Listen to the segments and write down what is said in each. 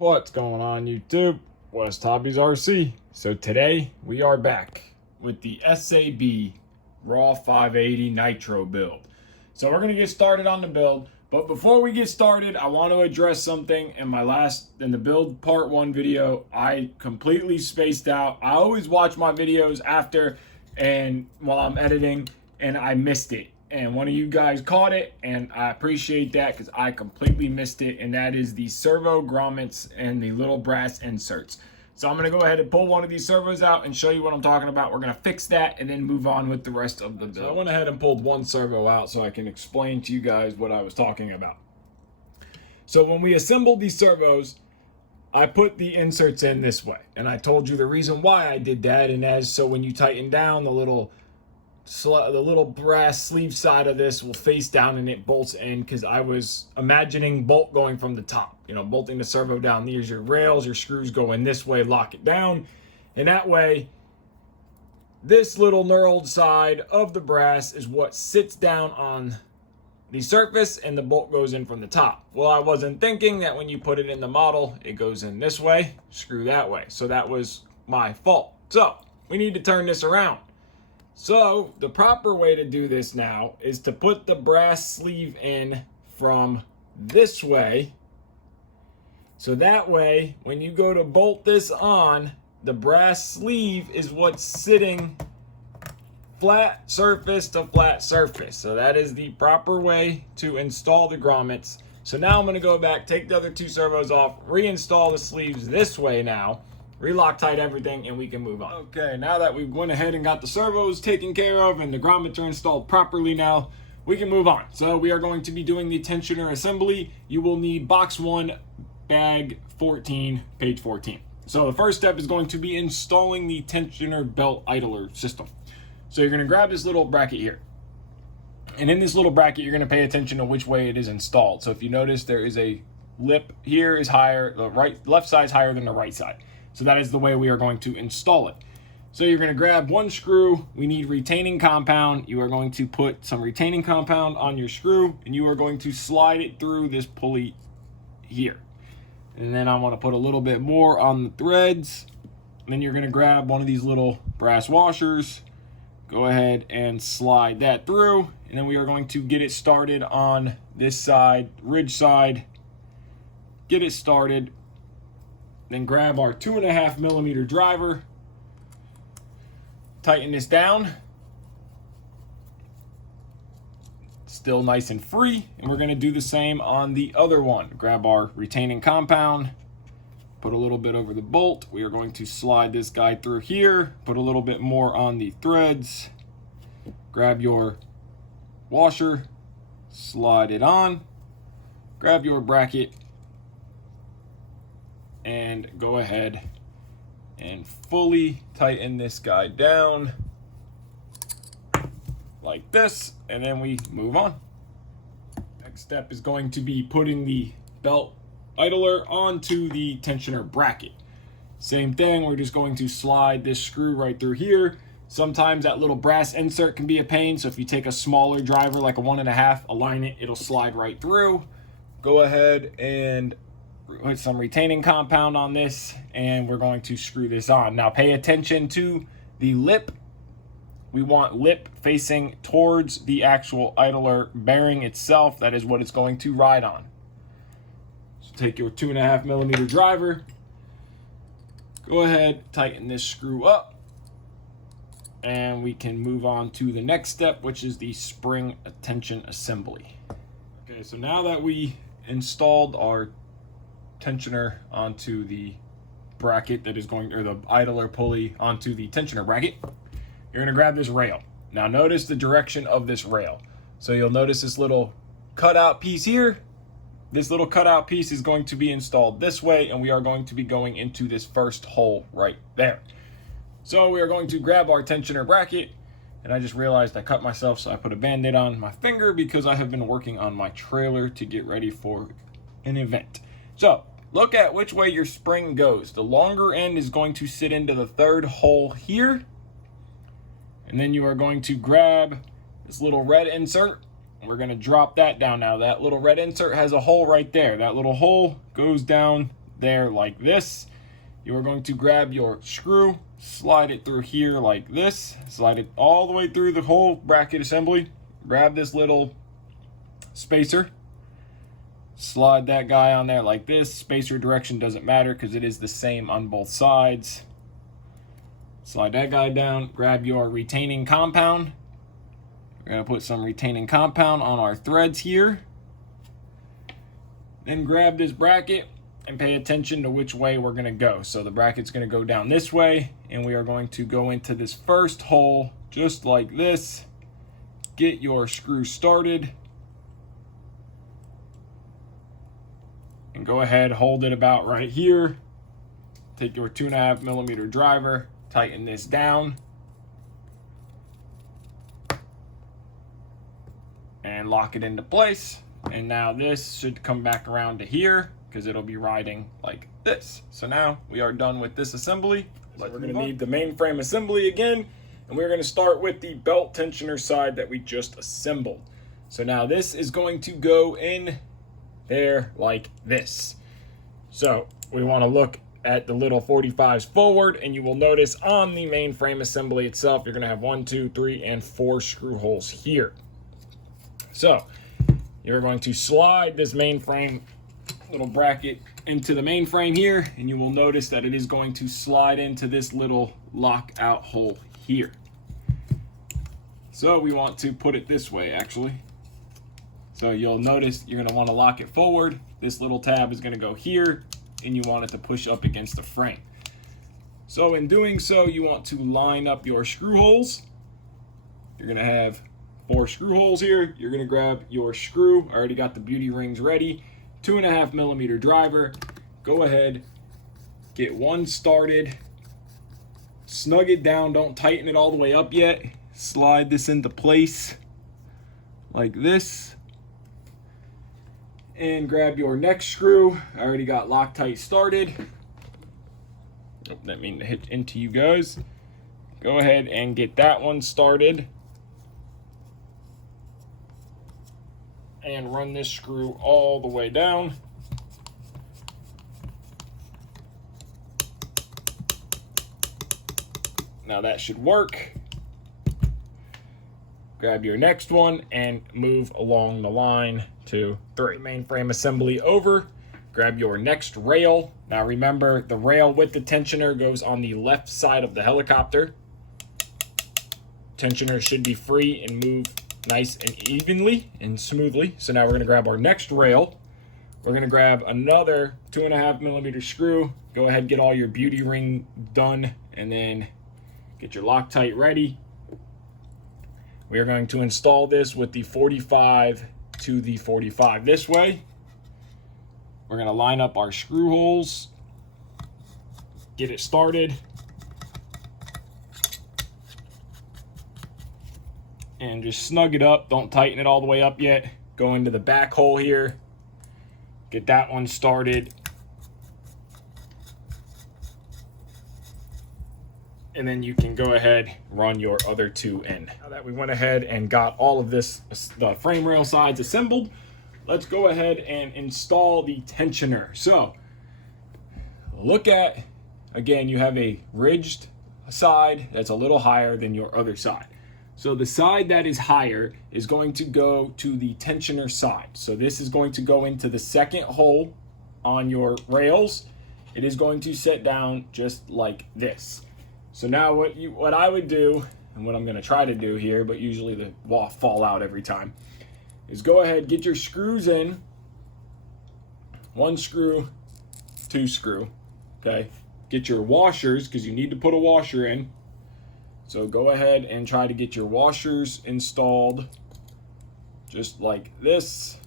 What's going on YouTube? West Hobbies RC. So today we are back with the SAB Raw 580 Nitro build. So we're going to get started on the build, but before we get started, I want to address something. In the build part 1 video, I completely spaced out. I always watch my videos after and while I'm editing, and I missed it. And one of you guys caught it, and I appreciate that because I completely missed it, and that is the servo grommets and the little brass inserts. So I'm going to go ahead and pull one of these servos out and show you what I'm talking about. We're going to fix that and then move on with the rest of the build. So I went ahead and pulled one servo out so I can explain to you guys what I was talking about. So when we assembled these servos, I put the inserts in this way, and I told you the reason why I did that, and as so when you tighten down, the little brass sleeve side of this will face down and it bolts in, because I was imagining bolt going from the top, bolting the servo down. Here's your rails, your screws go in this way, lock it down, and that way this little knurled side of the brass is what sits down on the surface and the bolt goes in from the top. Well, I wasn't thinking that when you put it in the model, it goes in this way, screw that way. So that was my fault. So we need to turn this around. So the proper way to do this now is to put the brass sleeve in from this way. So that way, when you go to bolt this on, the brass sleeve is what's sitting flat surface to flat surface. So that is the proper way to install the grommets. So now I'm going to go back, take the other two servos off, reinstall the sleeves this way now, re-Loctite everything, and we can move on. Okay, now that we've went ahead and got the servos taken care of and the grommets are installed properly now, we can move on. So we are going to be doing the tensioner assembly. You will need box 1, bag 14, page 14. So the first step is going to be installing the tensioner belt idler system. So you're going to grab this little bracket here. And in this little bracket, you're going to pay attention to which way it is installed. So if you notice, there is a lip here is higher, the left side is higher than the right side. So that is the way we are going to install it. So you're going to grab one screw. We need retaining compound. You are going to put some retaining compound on your screw, and you are going to slide it through this pulley here. And then I want to put a little bit more on the threads. And then you're going to grab one of these little brass washers. Go ahead and slide that through, and then we are going to get it started on this side, ridge side. Get it started, then grab our 2.5 millimeter driver, tighten this down, still nice and free, and we're going to do the same on the other one. Grab our retaining compound, put a little bit over the bolt. We are going to slide this guy through here, put a little bit more on the threads. Grab your washer, slide it on. Grab your bracket, and go ahead and fully tighten this guy down like this, and then we move on. Next step is going to be putting the belt idler onto the tensioner bracket. Same thing, we're just going to slide this screw right through here. Sometimes that little brass insert can be a pain, so if you take a smaller driver like a 1.5, align it, it'll slide right through. Go ahead and put some retaining compound on this, and we're going to screw this on. Now pay attention to the lip. We want lip facing towards the actual idler bearing itself. That is what it's going to ride on. Take your 2.5 millimeter driver, go ahead, tighten this screw up, and we can move on to the next step, which is the spring tension assembly. Okay, so now that we installed our tensioner onto the bracket that is going, or the idler pulley onto the tensioner bracket, you're gonna grab this rail. Now notice the direction of this rail. So you'll notice this little cutout piece here. This little cutout piece is going to be installed this way, and we are going to be going into this first hole right there. So we are going to grab our tensioner bracket, and I just realized I cut myself, so I put a band-aid on my finger because I have been working on my trailer to get ready for an event. So look at which way your spring goes. The longer end is going to sit into the third hole here, and then you are going to grab this little red insert. We're going to drop that down now. That little red insert has a hole right there. That little hole goes down there like this. You are going to grab your screw, slide it through here like this, slide it all the way through the whole bracket assembly, grab this little spacer, slide that guy on there like this. Spacer direction doesn't matter because it is the same on both sides. Slide that guy down, grab your retaining compound. We're going to put some retaining compound on our threads here. Then grab this bracket and pay attention to which way we're going to go. So the bracket's going to go down this way, and we are going to go into this first hole just like this. Get your screw started. And go ahead, hold it about right here. Take your 2.5 millimeter driver, tighten this down. And lock it into place. And now this should come back around to here because it'll be riding like this. So now we are done with this assembly. So we're going to need the mainframe assembly again, and we're going to start with the belt tensioner side that we just assembled. So now this is going to go in there like this. So we want to look at the little 45s forward, and you will notice on the mainframe assembly itself, you're going to have 1, 2, 3, and 4 screw holes here. So you're going to slide this mainframe little bracket into the mainframe here, and you will notice that it is going to slide into this little lockout hole here. So we want to put it this way, actually. So you'll notice you're going to want to lock it forward. This little tab is going to go here, and you want it to push up against the frame. So in doing so, you want to line up your screw holes. You're going to have 4 screw holes here. You're going to grab your screw. I already got the beauty rings ready. 2.5 millimeter driver. Go ahead, get one started. Snug it down. Don't tighten it all the way up yet. Slide this into place like this. And grab your next screw. I already got Loctite started. Oh, didn't mean to hit into you guys. Go ahead and get that one started. And run this screw all the way down. Now that should work. Grab your next one and move along the line to 3. Mainframe assembly over. Grab your next rail. Now remember, the rail with the tensioner goes on the left side of the helicopter. Tensioner should be free and move nice and evenly and smoothly. So now we're going to grab our next rail. We're going to grab another 2.5 millimeter screw. Go ahead, get all your beauty ring done, and then get your Loctite ready. We are going to install this with the 45 to the 45 this way. We're going to line up our screw holes, get it started, and just snug it up. Don't tighten it all the way up yet. Go into the back hole here, get that one started, and then you can go ahead, run your other 2 in. Now that we went ahead and got all of this, the frame rail sides assembled, let's go ahead and install the tensioner. So look at, again, you have a ridged side that's a little higher than your other side. So the side that is higher is going to go to the tensioner side. So this is going to go into the second hole on your rails. It is going to set down just like this. So now what I would do, and what I'm going to try to do here, but usually the wall fall out every time, is go ahead, get your screws in. 1 screw, 2 screw, okay? Get your washers, because you need to put a washer in. So go ahead and try to get your washers installed just like this.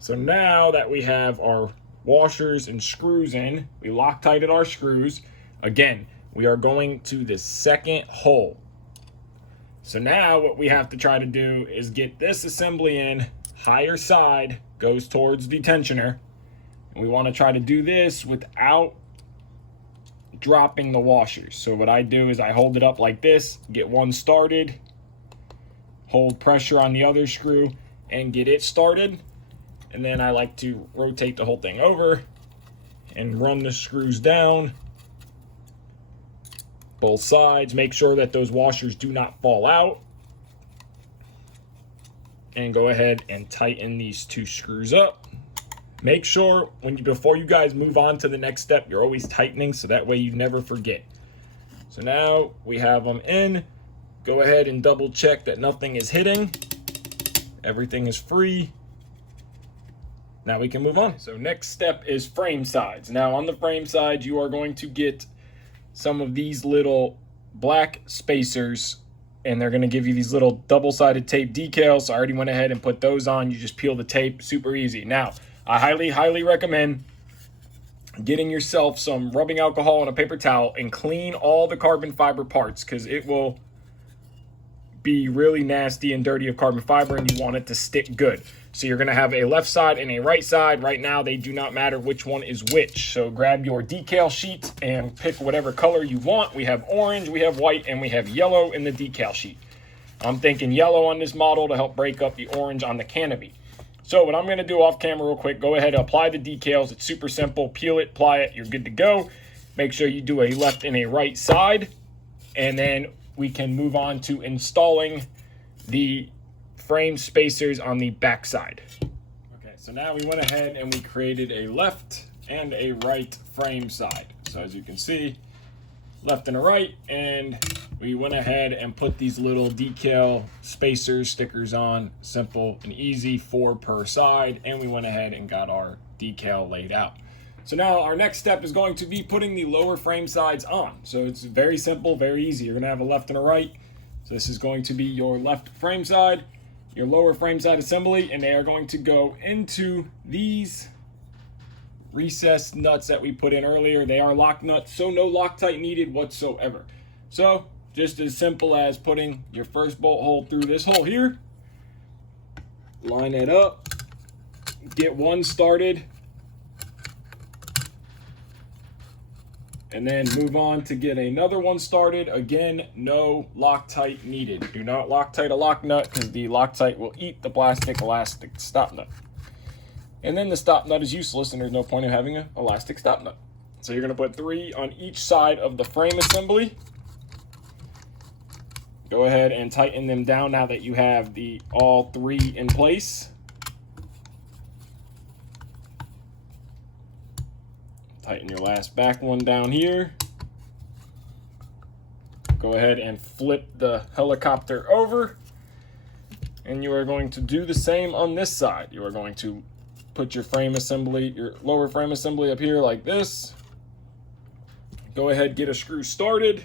So now that we have our washers and screws in, we Loctited our screws. Again, we are going to the second hole. So now what we have to try to do is get this assembly in. Higher side goes towards the tensioner. And we want to try to do this without dropping the washers. So what I do is I hold it up like this, get one started, hold pressure on the other screw, and get it started. And then I like to rotate the whole thing over and run the screws down both sides. Make sure that those washers do not fall out. And go ahead and tighten these 2 screws up. Make sure before you guys move on to the next step, you're always tightening so that way you never forget. So now we have them in. Go ahead and double check that nothing is hitting. Everything is free. Now we can move on. So next step is frame sides. Now on the frame side, you are going to get some of these little black spacers, and they're going to give you these little double-sided tape decals. So I already went ahead and put those on. You just peel the tape, super easy. Now, I highly recommend getting yourself some rubbing alcohol and a paper towel and clean all the carbon fiber parts, because it will be really nasty and dirty of carbon fiber, and you want it to stick good. So you're going to have a left side and a right side. Right now, they do not matter which one is which. So grab your decal sheet and pick whatever color you want. We have orange, we have white, and we have yellow in the decal sheet. I'm thinking yellow on this model to help break up the orange on the canopy. So what I'm going to do off camera real quick, go ahead and apply the decals. It's super simple. Peel it, apply it, you're good to go. Make sure you do a left and a right side. And then we can move on to installing the frame spacers on the back side. Okay, so now we went ahead and we created a left and a right frame side. So as you can see, left and a right, and we went ahead and put these little decal spacers, stickers on, simple and easy, 4 per side, and we went ahead and got our decal laid out. So now our next step is going to be putting the lower frame sides on. So it's very simple, very easy. You're gonna have a left and a right. So this is going to be your left frame side, your lower frame side assembly, and they are going to go into these recessed nuts that we put in earlier. They are lock nuts, so no Loctite needed whatsoever. So just as simple as putting your first bolt hole through this hole here, line it up, get one started, and then move on to get another one started. Again, no Loctite needed. Do not Loctite a lock nut, because the Loctite will eat the plastic elastic stop nut. And then the stop nut is useless, and there's no point in having an elastic stop nut. So you're going to put 3 on each side of the frame assembly. Go ahead and tighten them down now that you have all 3 in place. Tighten your last back one down here. Go ahead and flip the helicopter over. And you are going to do the same on this side. You are going to put your frame assembly, your lower frame assembly up here like this. Go ahead, get a screw started.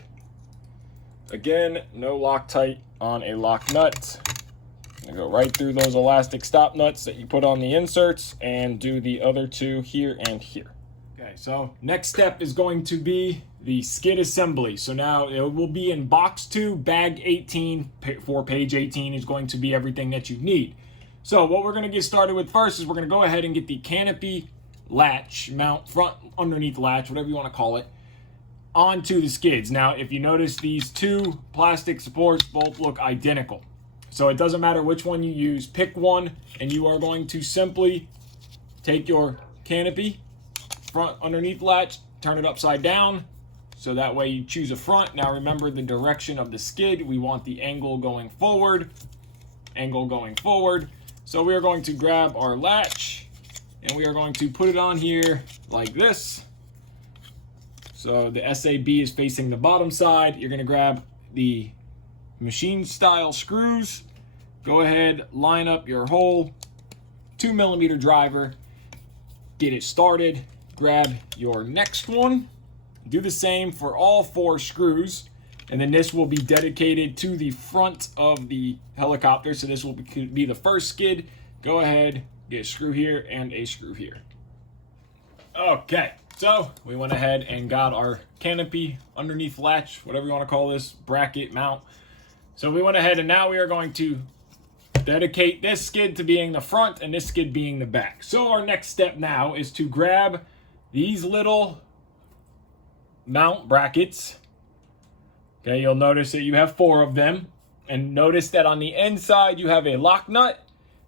Again, no Loctite on a lock nut. I'm gonna go right through those elastic stop nuts that you put on the inserts and do the other 2 here and here. Okay, so next step is going to be the skid assembly. So now it will be in box 2, bag 18, for page 18 is going to be everything that you need. So what we're going to get started with first is we're going to go ahead and get the canopy latch, mount, front, underneath latch, whatever you want to call it, onto the skids. Now, if you notice, these 2 plastic supports both look identical. So it doesn't matter which one you use, pick one, and you are going to simply take your canopy, front underneath latch, turn it upside down, so that way you choose a front. Now remember the direction of the skid, we want the angle going forward, So we are going to grab our latch, and we are going to put it on here like this. So the SAB is facing the bottom side. You're going to grab the machine style screws. Go ahead, line up your hole, 2mm driver, get it started. Grab your next one. Do the same for all 4 screws. And then this will be dedicated to the front of the helicopter. So this will be the first skid. Go ahead, get a screw here and a screw here. Okay, so we went ahead and got our canopy underneath latch, whatever you want to call this, bracket, mount. So we went ahead and now we are going to dedicate this skid to being the front and this skid being the back. So our next step now is to grab these little mount brackets. Okay, you'll notice that you have 4 of them. And notice that on the inside you have a lock nut.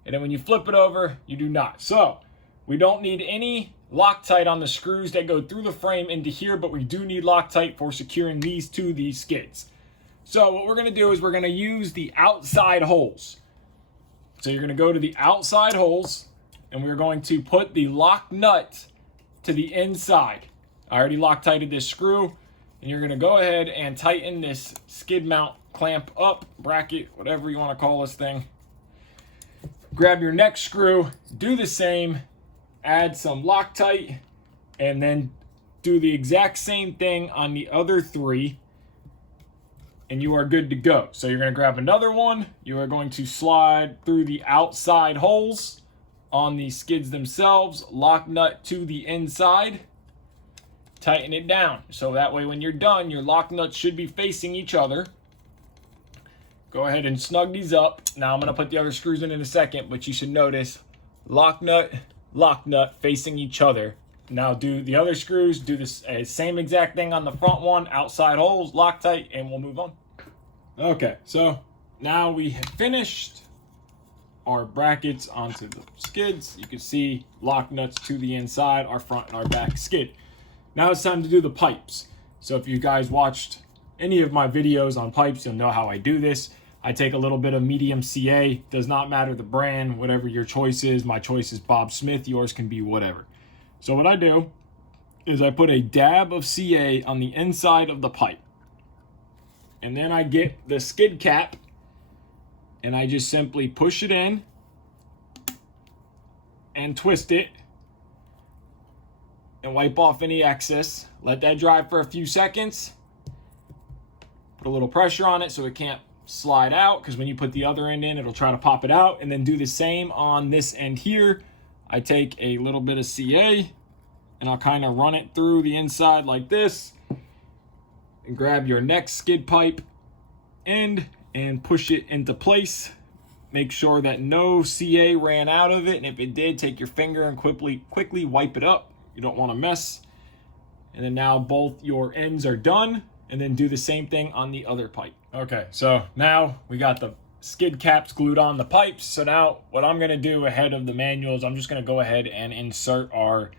And then when you flip it over, you do not. So we don't need any Loctite on the screws that go through the frame into here, but we do need Loctite for securing these to these skids. So what we're going to do is we're going to use the outside holes. So you're going to go to the outside holes, and we're going to put the lock nut to the inside. I already Loctited this screw, and you're going to go ahead and tighten this skid mount clamp up, bracket, whatever you want to call this thing. Grab your next screw, do the same, add some Loctite, and then do the exact same thing on the other three, and you are good to go. So you're going to grab another one. You are going to slide through the outside holes on the skids themselves, lock nut to the inside, tighten it down. So that way when you're done, your lock nuts should be facing each other. Go ahead and snug these up. Now I'm going to put the other screws in a second, but you should notice lock nut facing each other. Now do the other screws, do this same exact thing on the front one, outside holes, Loctite, and we'll move on. Okay, so now we have finished our brackets onto the skids. You can see lock nuts to the inside, our front and our back skid. Now it's time to do the pipes. So if you guys watched any of my videos on pipes, you'll know how I do this. I take a little bit of medium CA, does not matter the brand, whatever your choice is. My choice is Bob Smith, yours can be whatever. So what I do is I put a dab of CA on the inside of the pipe. And then I get the skid cap and I just simply push it in and twist it and wipe off any excess. Let that dry for a few seconds. Put a little pressure on it so it can't slide out, because when you put the other end in, it'll try to pop it out. And then do the same on this end here. I take a little bit of CA and I'll kind of run it through the inside like this, and grab your next skid pipe end and push it into place. Make sure that no CA ran out of it, and if it did, take your finger and quickly wipe it up. You don't want to mess. And then now both your ends are done, and then do the same thing on the other pipe. Okay, so now we got the skid caps glued on the pipes. So now what I'm going to do ahead of the manual is I'm just going to go ahead and insert our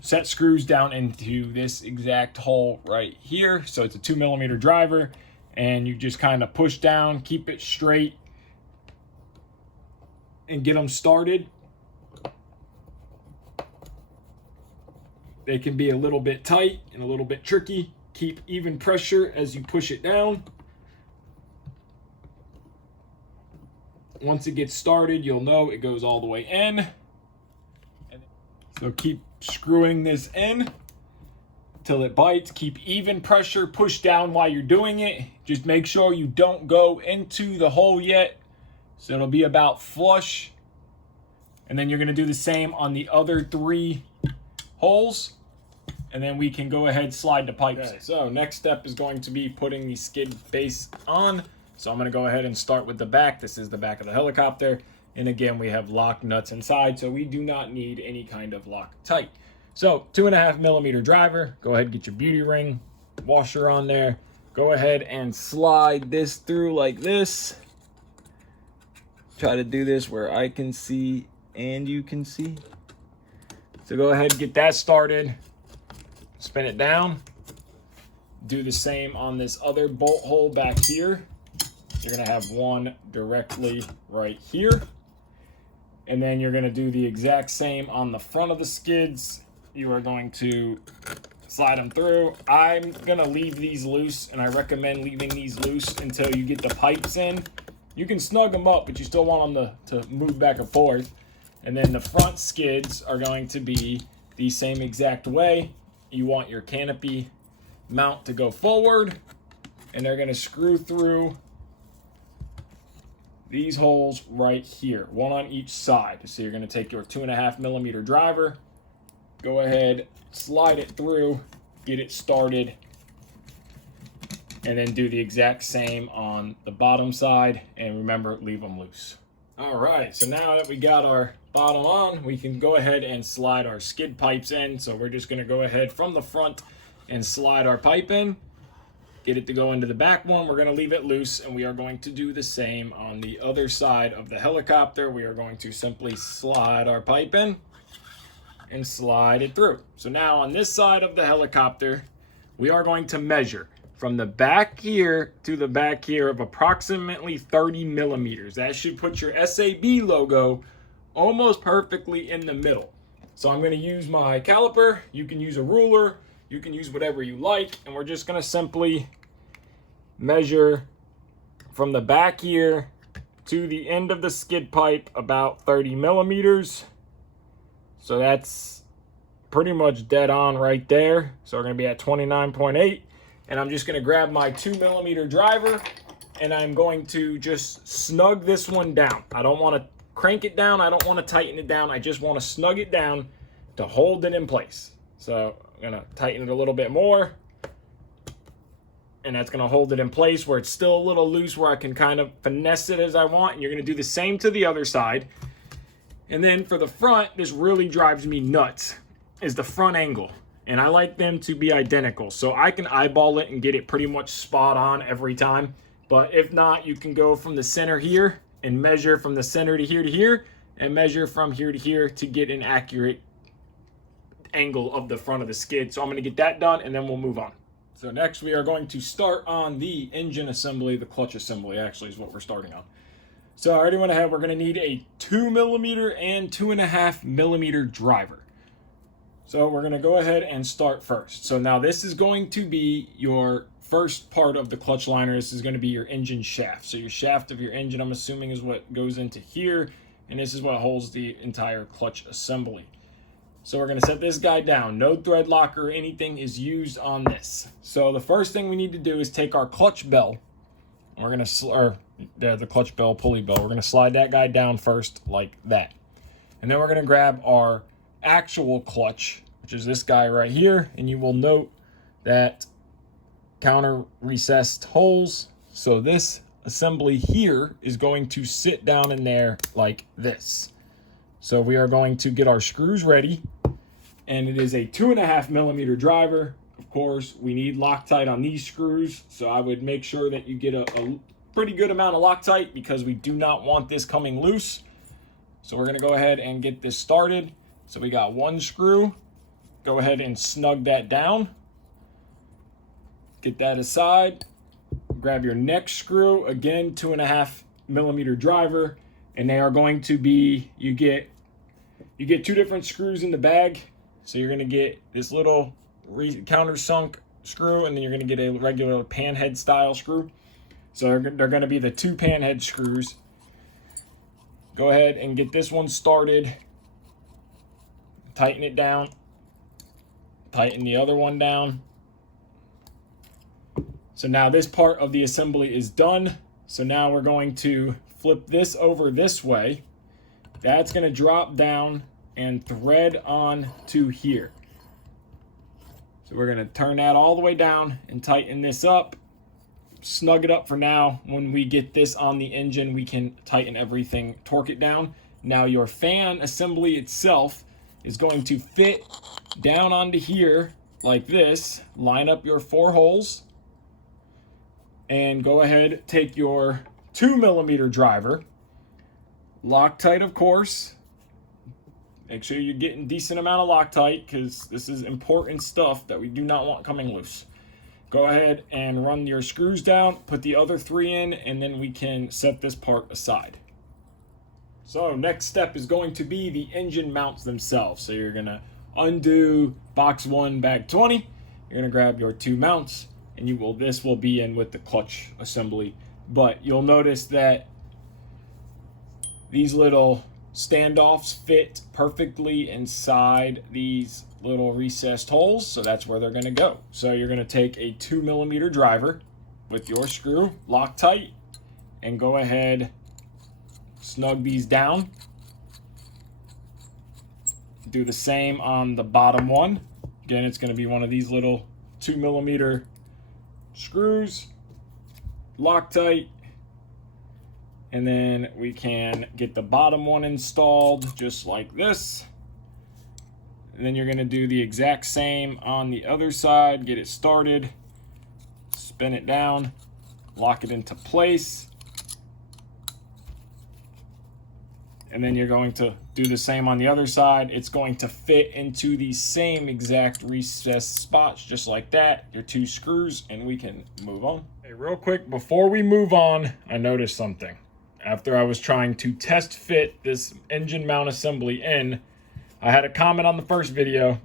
set screws down into this exact hole right here. So it's a 2mm driver, and you just kind of push down, keep it straight, and get them started. They can be a little bit tight and a little bit tricky. Keep even pressure as you push it down. Once it gets started, you'll know it goes all the way in. So keep screwing this in till it bites. Keep even pressure, push down while you're doing it. Just make sure you don't go into the hole yet. So it'll be about flush. And then you're going to do the same on the other three holes. And then we can go ahead and slide the pipes. Okay, so next step is going to be putting the skid base on. So I'm going to go ahead and start with the back. This is the back of the helicopter. And again, we have lock nuts inside, so we do not need any kind of Loctite. So 2.5mm driver. Go ahead and get your beauty ring washer on there. Go ahead and slide this through like this. Try to do this where I can see and you can see. So go ahead and get that started. Spin it down. Do the same on this other bolt hole back here. You're going to have one directly right here. And then you're going to do the exact same on the front of the skids. You are going to slide them through. I'm going to leave these loose, and I recommend leaving these loose until you get the pipes in. You can snug them up, but you still want them to move back and forth. And then the front skids are going to be the same exact way. You want your canopy mount to go forward, and they're going to screw through these holes right here, one on each side. So you're going to take your 2.5mm driver, go ahead, slide it through, get it started, and then do the exact same on the bottom side. And remember, leave them loose. All right, so now that we got our bottom on, we can go ahead and slide our skid pipes in. So we're just going to go ahead from the front and slide our pipe in. get it to go into the back one. We're going to leave it loose, and we are going to do the same on the other side of the helicopter. We are going to simply slide our pipe in and slide it through. So now on this side of the helicopter, we are going to measure from the back here to the back here of approximately 30 millimeters. That should put your SAB logo almost perfectly in the middle. So I'm going to use my caliper. You can use a ruler. You can use whatever you like. And we're just going to simply measure from the back here to the end of the skid pipe about 30 millimeters. So that's pretty much dead on right there. So we're going to be at 29.8. And I'm just going to grab my 2 millimeter driver, and I'm going to just snug this one down. I don't want to crank it down. I don't want to tighten it down. I just want to snug it down to hold it in place. So I'm going to tighten it a little bit more. And that's going to hold it in place where it's still a little loose, where I can kind of finesse it as I want. And you're going to do the same to the other side. And then for the front, this really drives me nuts, is the front angle. And I like them to be identical, so I can eyeball it and get it pretty much spot on every time. But if not, you can go from the center here and measure from the center to here, and measure from here to here to get an accurate angle of the front of the skid. So I'm going to get that done, and then we'll move on. So next we are going to start on the engine assembly, the clutch assembly actually is what we're starting on. So I already went ahead, we're going to need a 2 millimeter and 2.5 millimeter driver. So we're going to go ahead and start first. So now this is going to be your first part of the clutch liner. This is going to be your engine shaft. So your shaft of your engine, I'm assuming, is what goes into here. And this is what holds the entire clutch assembly. So we're going to set this guy down. No thread locker or anything is used on this. So the first thing we need to do is take our clutch bell. We're going to, the clutch bell, pulley bell. We're going to slide that guy down first like that. And then we're going to grab our actual clutch, which is this guy right here, and you will note that counter recessed holes. So this assembly here is going to sit down in there like this. So we are going to get our screws ready, and it is a 2.5 millimeter driver. Of course, we need Loctite on these screws, so I would make sure that you get a pretty good amount of Loctite, because we do not want this coming loose. So we're going to go ahead and get this started. So we got one screw. Go ahead and snug that down. Get that aside. Grab your next screw. Again, 2.5 millimeter driver. And they are going to be, you get 2 different screws in the bag. So you're going to get this little countersunk screw, and then you're going to get a regular panhead style screw. So they're going to be the 2 panhead screws. Go ahead and get this one started. Tighten it down. Tighten the other one down. So now this part of the assembly is done. So now we're going to flip this over this way. That's going to drop down and thread on to here. So we're going to turn that all the way down and tighten this up. Snug it up for now. When we get this on the engine, we can tighten everything, torque it down. Now your fan assembly itself is going to fit down onto here like this. Line up your 4 holes, and go ahead, take your 2 millimeter driver. Loctite, of course. Make sure you're getting decent amount of Loctite, because this is important stuff that we do not want coming loose. Go ahead and run your screws down, put the other 3 in, and then we can set this part aside. So next step is going to be the engine mounts themselves. So you're going to undo box 1, bag 20. You're going to grab your 2 mounts, and this will be in with the clutch assembly. But you'll notice that these little standoffs fit perfectly inside these little recessed holes. So that's where they're going to go. So you're going to take a 2 millimeter driver with your screw, Loctite, and go ahead, snug these down. Do the same on the bottom one. Again, it's going to be one of these little 2 millimeter screws, Loctite, and then we can get the bottom one installed just like this. And then you're going to do the exact same on the other side. Get it started, spin it down, lock it into place. And then you're going to do the same on the other side. It's going to fit into the same exact recessed spots, just like that. Your 2 screws, and we can move on. Hey, real quick, before we move on, I noticed something. After I was trying to test fit this engine mount assembly in, I had a comment on the first video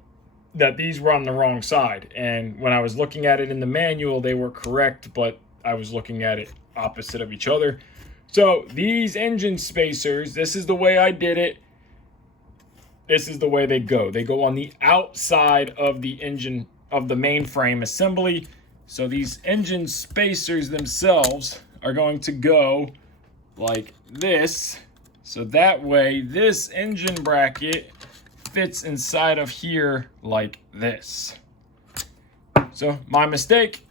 that these were on the wrong side. And when I was looking at it in the manual, they were correct, but I was looking at it opposite of each other. So these engine spacers, this is the way I did it. This is the way they go. They go on the outside of the engine, of the mainframe assembly. So these engine spacers themselves are going to go like this. So that way this engine bracket fits inside of here like this. So my mistake.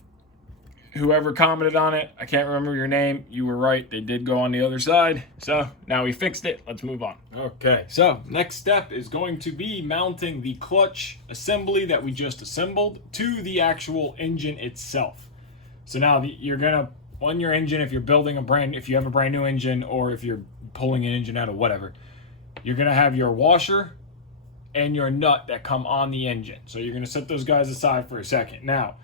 Whoever commented on it, I can't remember your name. You were right. They did go on the other side. So now we fixed it. Let's move on. Okay, so next step is going to be mounting the clutch assembly that we just assembled to the actual engine itself. So now you're gonna, on your engine, if you're building if you have a brand new engine, or if you're pulling an engine out of whatever, you're gonna have your washer and your nut that come on the engine. So you're gonna set those guys aside for a second. Now,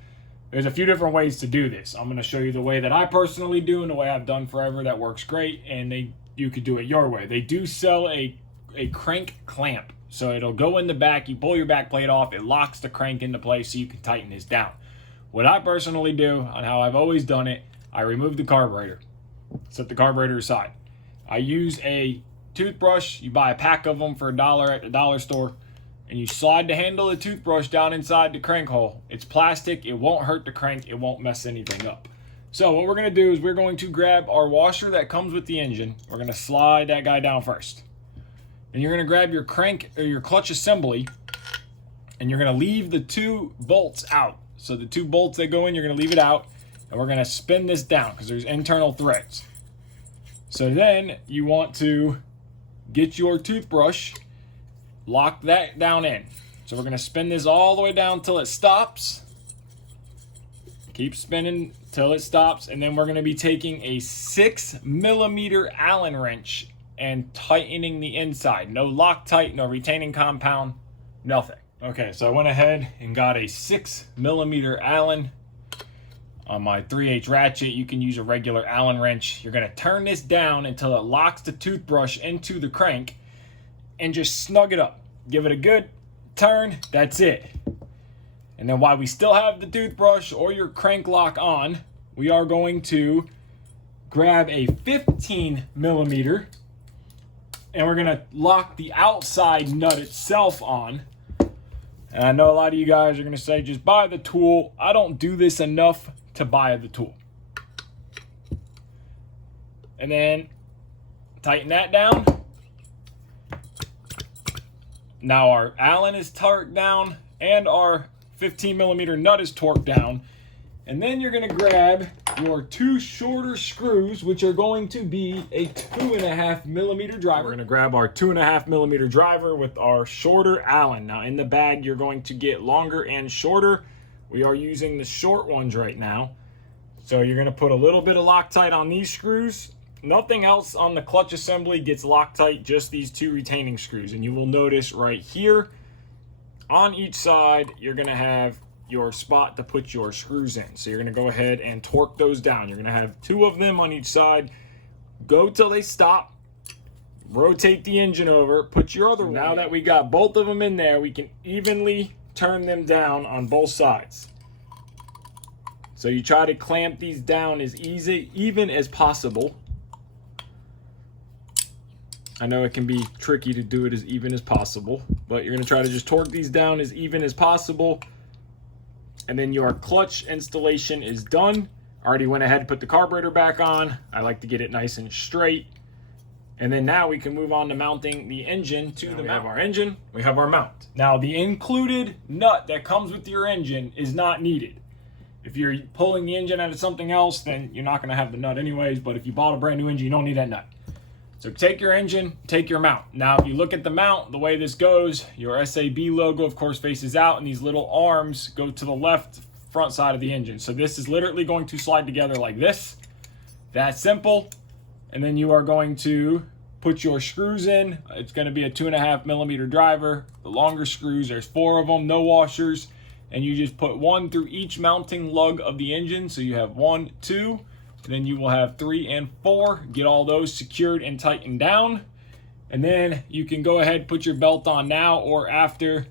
there's a few different ways to do this. I'm going to show you the way that I personally do and the way I've done forever that works great, and you could do it your way. They do sell a crank clamp. So it'll go in the back, you pull your back plate off, it locks the crank into place so you can tighten this down. What I personally do, and how I've always done it, I remove the carburetor, set the carburetor aside. I use a toothbrush. You buy a pack of them for $1 at the dollar store, and you slide the handle of the toothbrush down inside the crank hole. It's plastic, it won't hurt the crank, it won't mess anything up. So what we're gonna do is we're going to grab our washer that comes with the engine. We're gonna slide that guy down first. Then you're gonna grab your crank or your clutch assembly, and you're gonna leave the 2 bolts out. So the 2 bolts that go in, you're gonna leave it out, and we're gonna spin this down because there's internal threads. So then you want to get your toothbrush, lock that down in. So we're going to spin this all the way down till it stops. Keep spinning till it stops. And then we're going to be taking a 6mm Allen wrench and tightening the inside. No Loctite, no retaining compound, nothing. Okay, so I went ahead and got a 6mm Allen. On my 3/8 ratchet, you can use a regular Allen wrench. You're going to turn this down until it locks the toothbrush into the crank, and just snug it up. Give it a good turn. That's it. And then while we still have the toothbrush or your crank lock on, we are going to grab a 15mm, and we're going to lock the outside nut itself on. And I know a lot of you guys are going to say, just buy the tool. I don't do this enough to buy the tool. And then tighten that down. Now our Allen is torqued down and our 15mm nut is torqued down. And then you're going to grab your 2 shorter screws, which are going to be a 2.5mm driver. We're going to grab our 2.5mm driver with our shorter Allen. Now in the bag, you're going to get longer and shorter. We are using the short ones right now. So you're going to put a little bit of Loctite on these screws. Nothing else on the clutch assembly gets Loctite, just these 2 retaining screws. And you will notice right here on each side, you're going to have your spot to put your screws in. So you're going to go ahead and torque those down. You're going to have 2 of them on each side. Go till they stop. Rotate the engine over. Put your other one. Now that we got both of them in there, we can evenly turn them down on both sides. So you try to clamp these down as even as possible. I know it can be tricky to do it as even as possible, but you're going to try to just torque these down as even as possible. And then your clutch installation is done. I already went ahead and put the carburetor back on. I like to get it nice and straight. And then now we can move on to mounting the engine to the mount. We have our engine, we have our mount. Now the included nut that comes with your engine is not needed. If you're pulling the engine out of something else, then you're not going to have the nut anyways. But if you bought a brand new engine, you don't need that nut. So take your engine, take your mount. Now, if you look at the mount, the way this goes, your SAB logo, of course, faces out, and these little arms go to the left front side of the engine. So this is literally going to slide together like this. That's simple. And then you are going to put your screws in. It's going to be a 2.5 millimeter driver. The longer screws, there's 4 of them, no washers. And you just put 1 through each mounting lug of the engine. So you have 1, 2, and then you will have 3 and 4. Get all those secured and tightened down. And then you can go ahead, put your belt on now or after.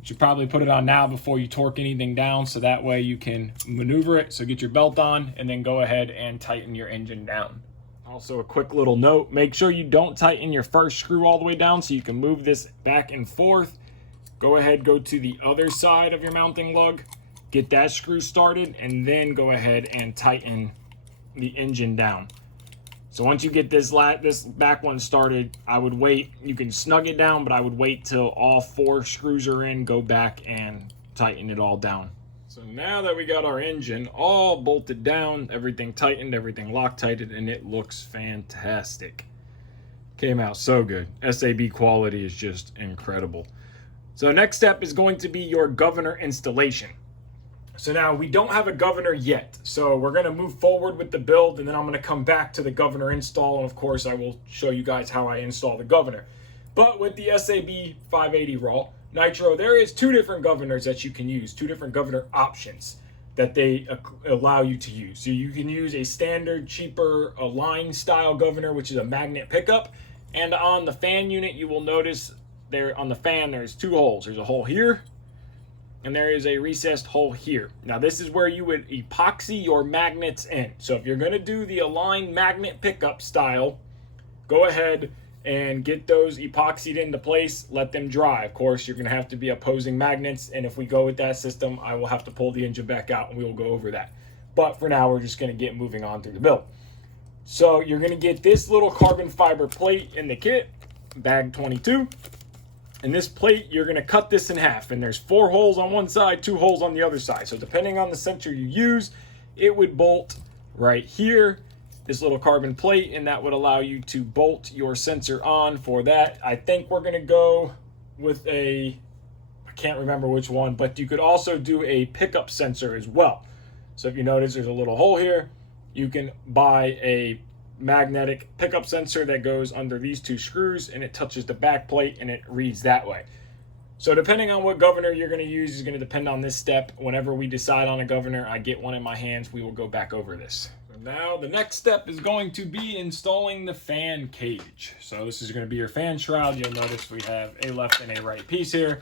You should probably put it on now before you torque anything down, so that way you can maneuver it. So get your belt on and then go ahead and tighten your engine down. Also, a quick little note, make sure you don't tighten your first screw all the way down so you can move this back and forth. Go ahead, go to the other side of your mounting lug, get that screw started, and then go ahead and tighten the engine down. So once you get this back one started, I would wait. You can snug it down, but I would wait till all 4 screws are in, go back and tighten it all down. So now that we got our engine all bolted down, everything tightened, everything Loctited, and it looks fantastic. Came out so good. SAB quality is just incredible. So next step is going to be your governor installation. So now we don't have a governor yet, so we're going to move forward with the build, and then I'm going to come back to the governor install, and of course I will show you guys how I install the governor. But with the SAB 580 raw Nitro, there is 2 different governors that you can use, 2 different governor options that they allow you to use. So you can use a standard, cheaper, align style governor, which is a magnet pickup, and on the fan unit you will notice there on the fan there's 2 holes. There's a hole here, and there is a recessed hole here. Now this is where you would epoxy your magnets in. So if you're gonna do the aligned magnet pickup style, go ahead and get those epoxied into place, let them dry. Of course, you're gonna have to be opposing magnets, and if we go with that system, I will have to pull the engine back out and we will go over that. But for now, we're just gonna get moving on through the build. So you're gonna get this little carbon fiber plate in the kit, bag 22. And this plate, you're going to cut this in half, and there's 4 holes on one side, 2 holes on the other side. So depending on the sensor you use, it would bolt right here, this little carbon plate, and that would allow you to bolt your sensor on. For that, I think we're going to go with I can't remember which one, but you could also do a pickup sensor as well. So if you notice, there's a little hole here. You can buy a magnetic pickup sensor that goes under these 2 screws, and it touches the back plate and it reads that way. So depending on what governor you're going to use is going to depend on this step. Whenever we decide on a governor, I get one in my hands, we will go back over this. So now the next step is going to be installing the fan cage. So this is going to be your fan shroud. You'll notice we have a left and a right piece here.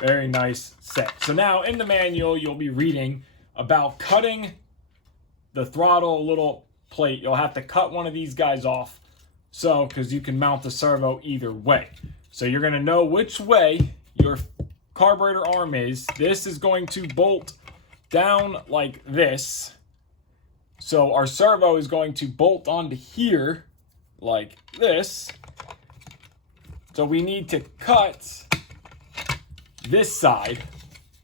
Very nice set. So now in the manual, you'll be reading about cutting the throttle little plate. You'll have to cut one of these guys off, so because you can mount the servo either way. So you're going to know which way your carburetor arm is. This is going to bolt down like this. So our servo is going to bolt onto here like this. So we need to cut this side.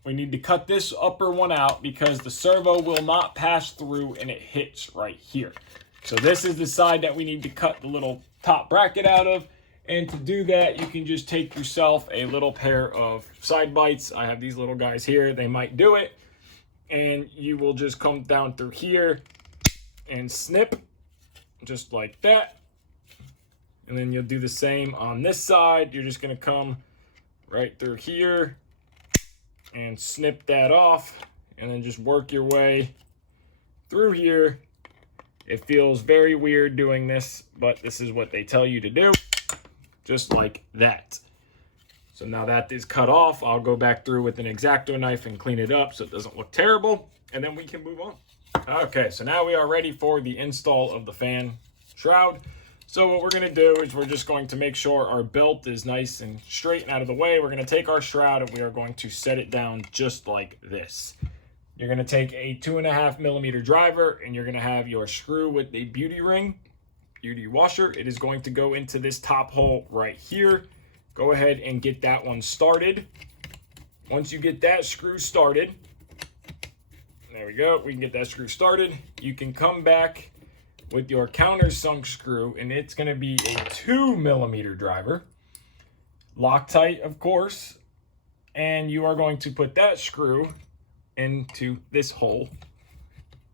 We need to cut this upper one out because the servo will not pass through and it hits right here. So this is the side that we need to cut the little top bracket out of. And to do that, you can just take yourself a little pair of side bites. I have these little guys here. They might do it. And you will just come down through here and snip just like that. And then you'll do the same on this side. You're just going to come right through here and snip that off, and then just work your way through here. It feels very weird doing this, but this is what they tell you to do, just like that. So now that is cut off, I'll go back through with an X-Acto knife and clean it up so it doesn't look terrible, and then we can move on. Okay, so now we are ready for the install of the fan shroud. So what we're going to do is we're just going to make sure our belt is nice and straight and out of the way. We're going to take our shroud and we are going to set it down just like this. You're going to take a 2.5 millimeter driver, and you're going to have your screw with a beauty ring, beauty washer. It is going to go into this top hole right here. Go ahead and get that one started. Once you get that screw started, there we go, we can get that screw started. You can come back with your countersunk screw, and it's going to be a 2 millimeter driver. Loctite, of course. and you are going to put that screw into this hole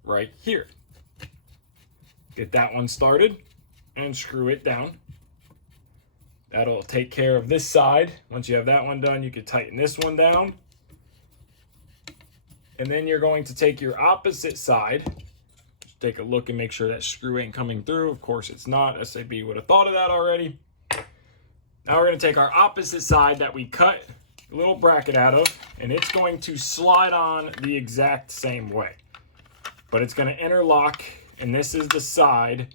right here. Get that one started and screw it down. That'll take care of this side. Once you have that one done, you can tighten this one down. And then you're going to take your opposite side. Just take a look and make sure that screw ain't coming through. Of course it's not. SAB would have thought of that already. Now we're going to take our opposite side that we cut a little bracket out of, and it's going to slide on the exact same way. But it's going to interlock, and this is the side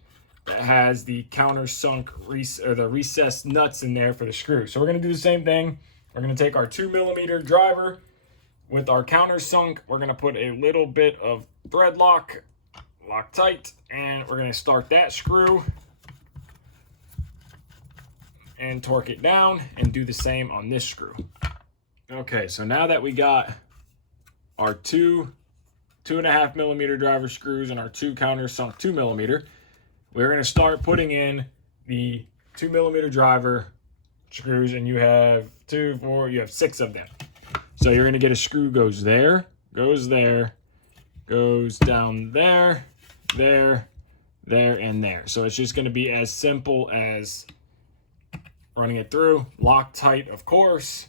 that has the countersunk or the recessed nuts in there for the screw. So we're going to do the same thing. We're going to take our 2mm driver with our countersunk. We're going to put a little bit of thread lock tight, and we're going to start that screw and torque it down and do the same on this screw. Okay, so now that we got our 2.5mm driver screws and our 2 countersunk 2mm, we're going to start putting in the 2mm driver screws, and you have 2, 4, you have 6 of them. So you're going to get a screw goes there, goes there, goes down there, there, and there. So it's just going to be as simple as running it through, lock tight, of course,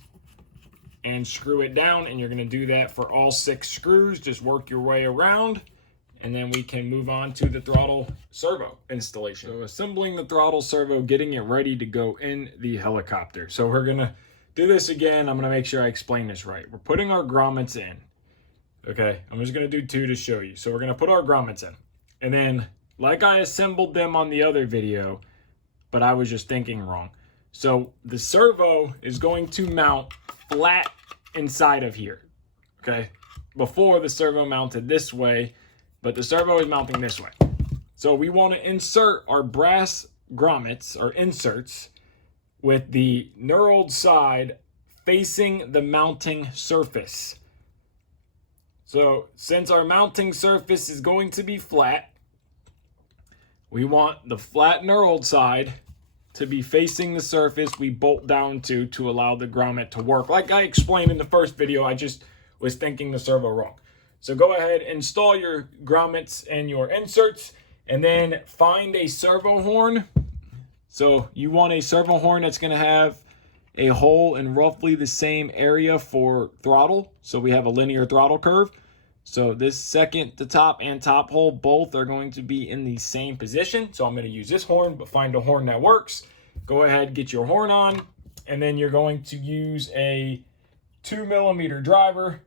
and screw it down. And you're going to do that for all 6 screws. Just work your way around, and then we can move on to the throttle servo installation. So assembling the throttle servo, getting it ready to go in the helicopter. So we're going to do this again. I'm going to make sure I explain this right. We're putting our grommets in. Okay, I'm just going to do 2 to show you. So we're going to put our grommets in. And then, like I assembled them on the other video, but I was just thinking wrong. So the servo is going to mount flat inside of here, okay? Before the servo mounted this way, but the servo is mounting this way. So we want to insert our brass grommets or inserts with the knurled side facing the mounting surface. So since our mounting surface is going to be flat, we want the flat knurled side to be facing the surface we bolt down to allow the grommet to work. Like I explained in the first video, I just was thinking the servo wrong. So go ahead, install your grommets and your inserts, and then find a servo horn. So you want a servo horn that's going to have a hole in roughly the same area for throttle. So we have a linear throttle curve. So this second, the top and top hole, both are going to be in the same position. So I'm going to use this horn, but find a horn that works. Go ahead, get your horn on, and then you're going to use a 2mm driver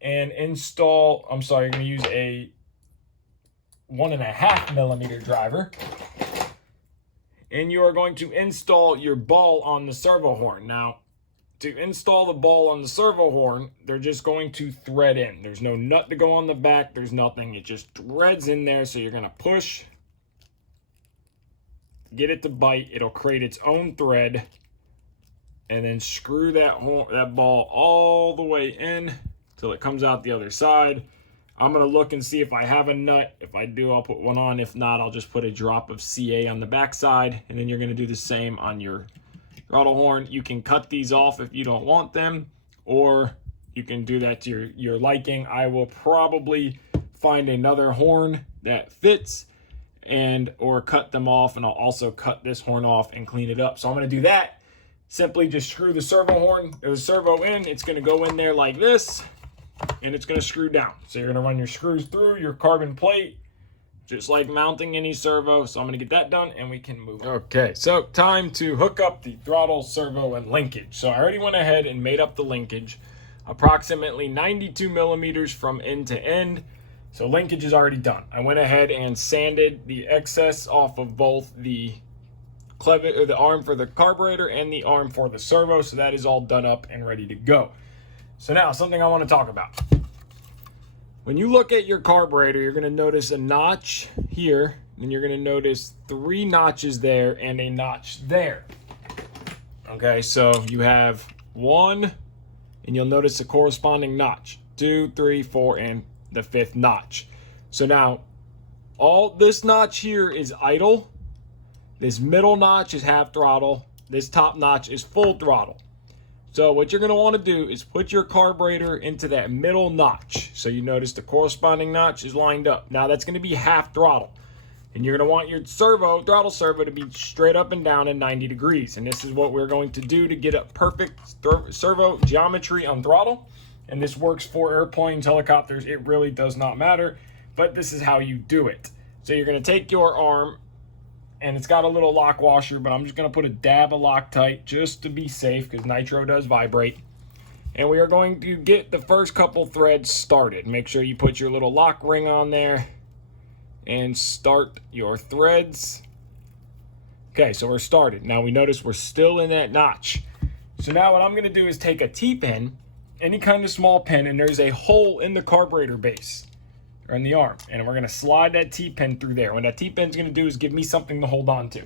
and install, you're going to use a 1.5mm driver. And you are going to install your ball on the servo horn. Now, to install the ball on the servo horn, they're just going to thread in. There's no nut to go on the back. There's nothing. It just threads in there. So you're going to push, get it to bite. It'll create its own thread. And then screw that ball all the way in till it comes out the other side. I'm going to look and see if I have a nut. If I do, I'll put one on. If not, I'll just put a drop of CA on the back side. And then you're going to do the same on your throttle horn. You can cut these off if you don't want them, or you can do that to your liking. I will probably find another horn that fits or cut them off, and I'll also cut this horn off and clean it up. So I'm going to do that. Simply just screw the servo horn or the servo in. It's going to go in there like this, and it's going to screw down. So you're going to run your screws through your carbon plate, just like mounting any servo. So I'm going to get that done, and we can move on. Okay, so time to hook up the throttle, servo, and linkage. So I already went ahead and made up the linkage, approximately 92mm from end to end. So linkage is already done. I went ahead and sanded the excess off of both the clevet or the arm for the carburetor and the arm for the servo. So that is all done up and ready to go. So now something I want to talk about. When you look at your carburetor, you're going to notice a notch here, and you're going to notice 3 notches there and a notch there. Okay, so you have 1, and you'll notice a corresponding notch, 2, 3, 4, and the 5th notch. So now, all this notch here is idle. This middle notch is half throttle. This top notch is full throttle. So what you're going to want to do is put your carburetor into that middle notch. So you notice the corresponding notch is lined up. Now that's going to be half throttle. And you're going to want your throttle servo to be straight up and down at 90 degrees. And this is what we're going to do to get a perfect servo geometry on throttle. And this works for airplanes, helicopters. It really does not matter, but this is how you do it. So you're going to take your arm, and it's got a little lock washer, but I'm just going to put a dab of Loctite just to be safe because Nitro does vibrate. And we are going to get the first couple threads started. Make sure you put your little lock ring on there and start your threads. Okay, so we're started. Now we notice we're still in that notch. So now what I'm going to do is take a T-pin, any kind of small pin, and there's a hole in the carburetor base or in the arm, and we're going to slide that T-pin through there. What that T-pin is going to do is give me something to hold on to.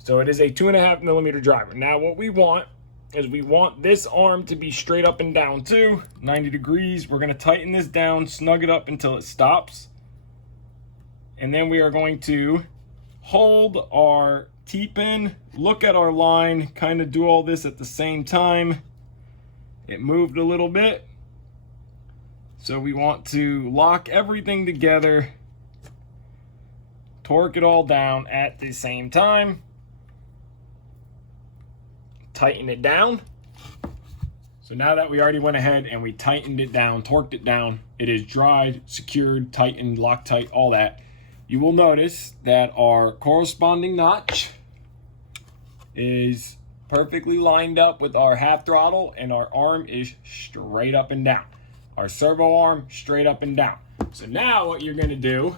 So it is a 2.5 millimeter driver. Now what we want is we want this arm to be straight up and down too, 90 degrees. We're going to tighten this down, snug it up until it stops. And then we are going to hold our T-pin, look at our line, kind of do all this at the same time. It moved a little bit. So we want to lock everything together, torque it all down at the same time, tighten it down. So now that we already went ahead and we tightened it down, torqued it down, it is dried, secured, tightened, Loctite, all that. You will notice that our corresponding notch is perfectly lined up with our half throttle, and our arm is straight up and down. Our servo arm straight up and down. So now what you're going to do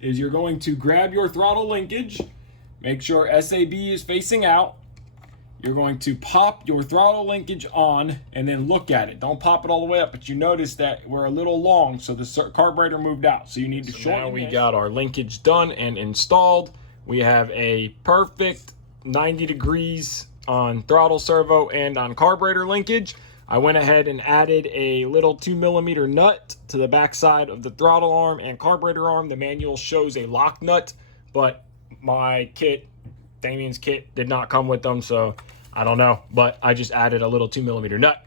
is you're going to grab your throttle linkage, make sure SAB is facing out. You're going to pop your throttle linkage on and then look at it. Don't pop it all the way up, but you notice that we're a little long, so the carburetor moved out. So you need to shorten. Now we got our linkage done and installed. We have a perfect 90 degrees on throttle servo and on carburetor linkage. I went ahead and added a little 2 millimeter nut to the backside of the throttle arm and carburetor arm. The manual shows a lock nut, but my kit, Damian's kit, did not come with them, so I don't know, but I just added a little 2 millimeter nut.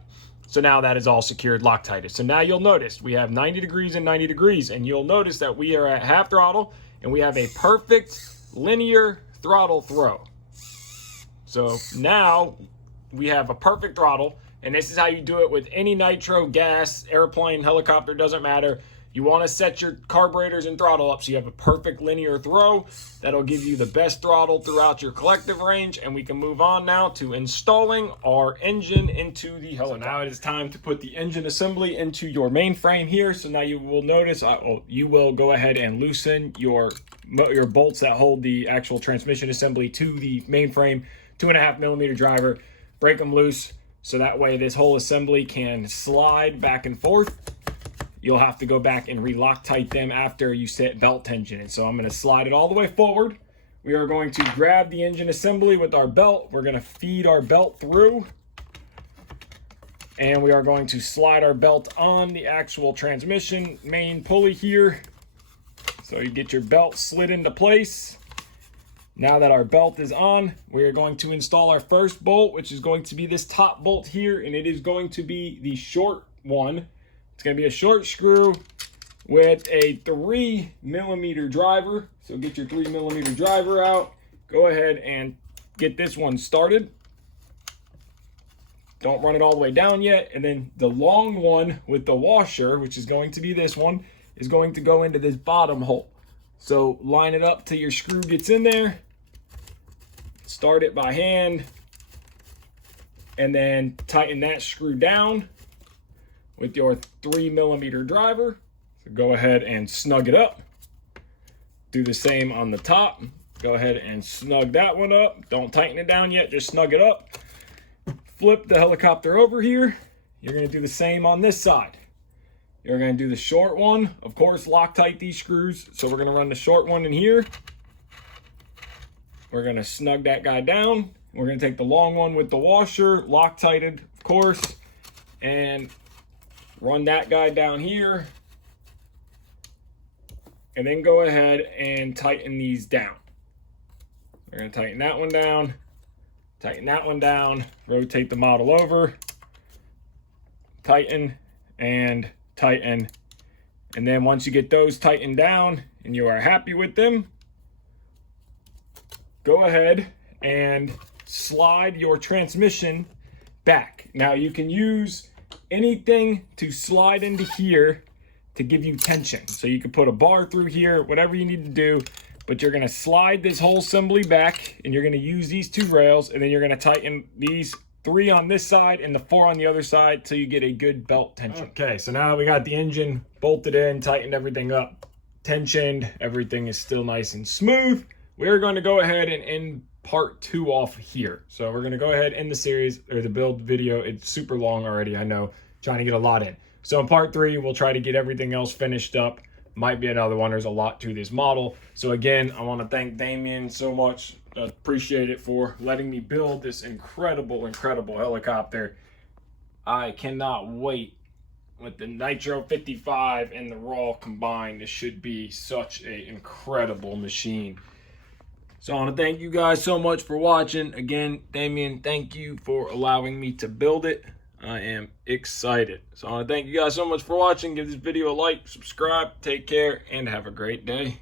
So now that is all secured, Loctited. So now you'll notice we have 90 degrees and 90 degrees, and you'll notice that we are at half throttle and we have a perfect linear throttle throw. So now we have a perfect throttle, and this is how you do it with any nitro, gas, airplane, helicopter, doesn't matter. You want to set your carburetors and throttle up so you have a perfect linear throw. That'll give you the best throttle throughout your collective range, and we can move on now to installing our engine into the helicopter. So now it is time to put the engine assembly into your mainframe here. So now you will notice, you will go ahead and loosen your bolts that hold the actual transmission assembly to the mainframe, 2.5 millimeter driver, break them loose. So that way this whole assembly can slide back and forth. You'll have to go back and re-Loctite them after you set belt tension. And so I'm going to slide it all the way forward. We are going to grab the engine assembly with our belt. We're going to feed our belt through. And we are going to slide our belt on the actual transmission main pulley here. So you get your belt slid into place. Now that our belt is on, we are going to install our first bolt, which is going to be this top bolt here, and it is going to be the short one. It's going to be a short screw with a 3 millimeter driver. So get your 3 millimeter driver out. Go ahead and get this one started. Don't run it all the way down yet. And then the long one with the washer, which is going to be this one, is going to go into this bottom hole. So line it up till your screw gets in there. Start it by hand. And then tighten that screw down with your 3 millimeter driver. So go ahead and snug it up. Do the same on the top. Go ahead and snug that one up. Don't tighten it down yet, just snug it up. Flip the helicopter over here. You're going to do the same on this side. You're going to do the short one. Of course, Loctite these screws. So we're going to run the short one in here. We're going to snug that guy down. We're going to take the long one with the washer, Loctited, of course, and run that guy down here. And then go ahead and tighten these down. We're going to tighten that one down, tighten that one down, rotate the model over. tighten, and tighten. And then once you get those tightened down and you are happy with them, go ahead and slide your transmission back. Now you can use anything to slide into here to give you tension. So you can put a bar through here, whatever you need to do, but you're gonna slide this whole assembly back and you're gonna use these 2 rails, and then you're gonna tighten these 3 on this side and the 4 on the other side till you get a good belt tension. Okay, so now that we got the engine bolted in, tightened everything up, tensioned, everything is still nice and smooth, we're going to go ahead and end part 2 off here. So we're going to go ahead in the series, or the build video. It's super long already, I know, trying to get a lot in. So in part 3, we'll try to get everything else finished up. Might be another one. There's a lot to this model. So again, I want to thank Damian so much. Appreciate it for letting me build this incredible helicopter. I cannot wait. With the Nitro 55 and the Raw combined, this should be such an incredible machine. So I want to thank you guys so much for watching. Again, Damian, thank you for allowing me to build it. I am excited. So I want to thank you guys so much for watching. Give this video a like, subscribe, take care, and have a great day.